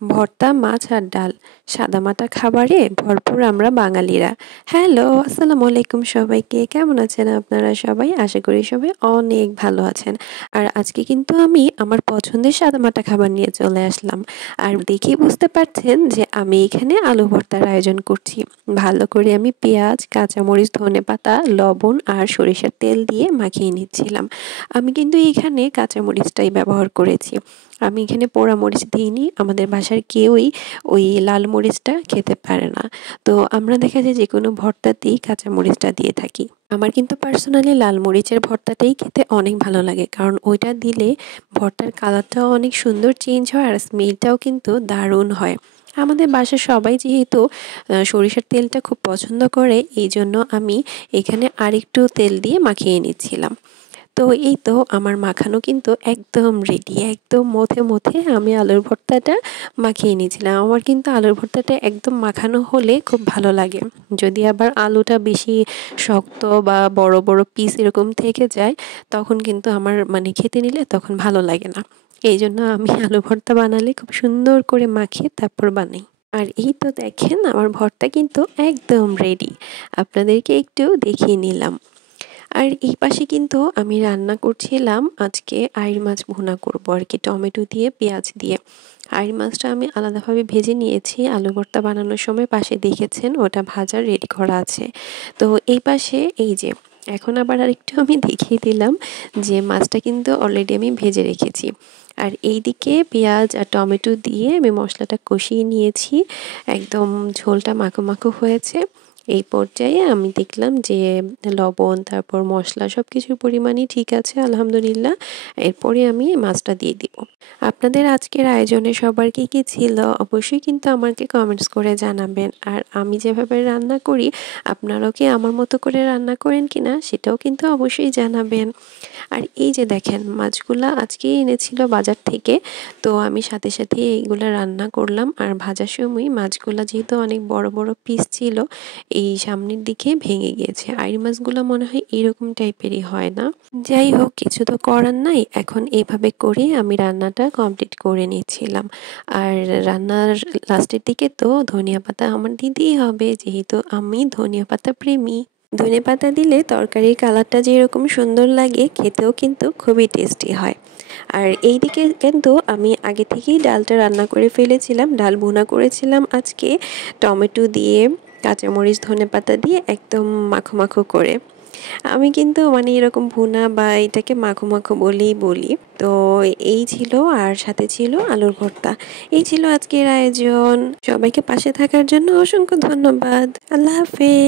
ভর্তা, মাছ আর ডাল, সাদামাটা খাবারে ভরপুর আমরা বাঙালিরা। হ্যালো, আসসালামু আলাইকুম সবাইকে। কেমন আছেন আপনারা সবাই? আশা করি সবাই অনেক ভালো আছেন। আর আজকে কিন্তু আমি আমার পছন্দের সাদামাটা খাবার নিয়ে চলে আসলাম। আর দেখেই বুঝতে পারছেন যে আমি এখানে আলু ভর্তার আয়োজন করছি। ভালো করে আমি পেঁয়াজ, কাঁচামরিচ, ধনেপাতা, লবণ আর সরিষার তেল দিয়ে মাখিয়ে নিচ্ছিলাম। আমি কিন্তু এখানে কাঁচামরিচটাই ব্যবহার করেছি। আমি এখানে পোড়া মরিচ দিইনি। আমাদের বাসার কেউই ওই লাল মরিচটা খেতে পারে না। তো আমরা দেখা যায় যেকোনো ভর্তাতেই কাঁচা মরিচটা দিয়ে থাকি। আমার কিন্তু পার্সোনালি লাল মরিচের ভর্তাটাই খেতে অনেক ভালো লাগে। কারণ ওইটা দিলে ভর্তার কালারটাও অনেক সুন্দর চেঞ্জ হয় আর স্মেলটাও কিন্তু দারুণ হয়। আমাদের বাসার সবাই যেহেতু সরিষার তেলটা খুব পছন্দ করে, এইজন্য আমি এখানে আরেকটু তেল দিয়ে মাখিয়ে নিচ্ছিলাম। তো এই তো আমার মাখানো কিন্তু একদম রেডি। একদম মথে আমি আলুর ভর্তাটা মাখিয়ে নিয়েছিলাম। আমার কিন্তু আলুর ভর্তাটা একদম মাখানো হলে খুব ভালো লাগে। যদি আবার আলুটা বেশি শক্ত বা বড় পিস এরকম থেকে যায়, তখন কিন্তু আমার মানে খেতে নিলে তখন ভালো লাগে না। এইজন্য আমি আলু ভর্তা বানালে খুব সুন্দর করে মাখিয়ে তারপর বানাই। আর এই তো দেখেন আমার ভর্তা কিন্তু একদম রেডি। আপনাদেরকে একটু দেখিয়ে নিলাম। আর এই পাশে কিন্তু আমি রান্না করছিলাম আজকে আইড় মাছ ভুনা করব আর কি, টমেটো দিয়ে পেঁয়াজ দিয়ে। আইড় মাছটা আমি আলাদাভাবে ভেজে নিয়েছি, আলু ভর্তা বানানোর সময় পাশে দেখেছেন ওটা ভাজার রেডি করা আছে। তো এই পাশে এই যে এখন আবার আরেকটু আমি দেখিয়ে দিলাম যে মাছটা কিন্তু অলরেডি আমি ভেজে রেখেছি। আর এইদিকে পেঁয়াজ আর টমেটো দিয়ে আমি মশলাটা কষিয়ে নিয়েছি। একদম ঝোলটা মাখো মাখো হয়েছে। এই পর্যায়ে আমি দেখলাম যে লবণ তারপর মশলা সবকিছুর পরিমাণই ঠিক আছে আলহামদুলিল্লাহ। এরপরে আমি মাছটা দিয়ে দিব। আপনাদের আজকের আয়োজনে সবার কি ছিল অবশ্যই কিন্তু আমাকে কমেন্টস করে জানাবেন। আর আমি যেভাবে রান্না করি আপনারাও কি আমার মতো করে রান্না করেন কিনা সেটাও কিন্তু অবশ্যই জানাবেন। আর এই যে দেখেন মাছগুলা আজকেই এনেছিল বাজার থেকে। তো আমি সাথে এইগুলা রান্না করলাম। আর ভাজার সময় মাছগুলা যেহেতু অনেক বড় পিস ছিল, এই সামনের দিকে ভেঙে গিয়েছে। আইড় মাছগুলো মনে হয় এরকম টাইপেরই হয় না? যাই হোক, কিছু তো করার নাই। এখন এভাবে করে আমি রান্নাটা কমপ্লিট করে নিচ্ছিলাম। আর রান্নার লাস্টের দিকে তো ধনিয়া পাতা আমার দিতেই হবে, যেহেতু আমি ধনিয়া পাতা প্রেমী। ধনেপাতা দিলে তরকারির কালারটা যেরকম সুন্দর লাগে, খেতেও কিন্তু খুবই টেস্টি হয়। আর এইদিকে কিন্তু আমি আগে থেকেই ডালটা রান্না করে ফেলেছিলাম। ডাল ভুনা করেছিলাম আজকে টমেটো দিয়ে, কাঁচামরিচ, ধনেপাতা দিয়ে একদম মাখো মাখো করে। আমি কিন্তু মানে এরকম ভুনা বা এটাকে মাখো মাখো বলেই বলি। তো এই ছিল, আর সাথে ছিল আলুর ভর্তা। এই ছিল আজকের আয়োজন। সবাইকে পাশে থাকার জন্য অসংখ্য ধন্যবাদ। আল্লাহ হাফেজ।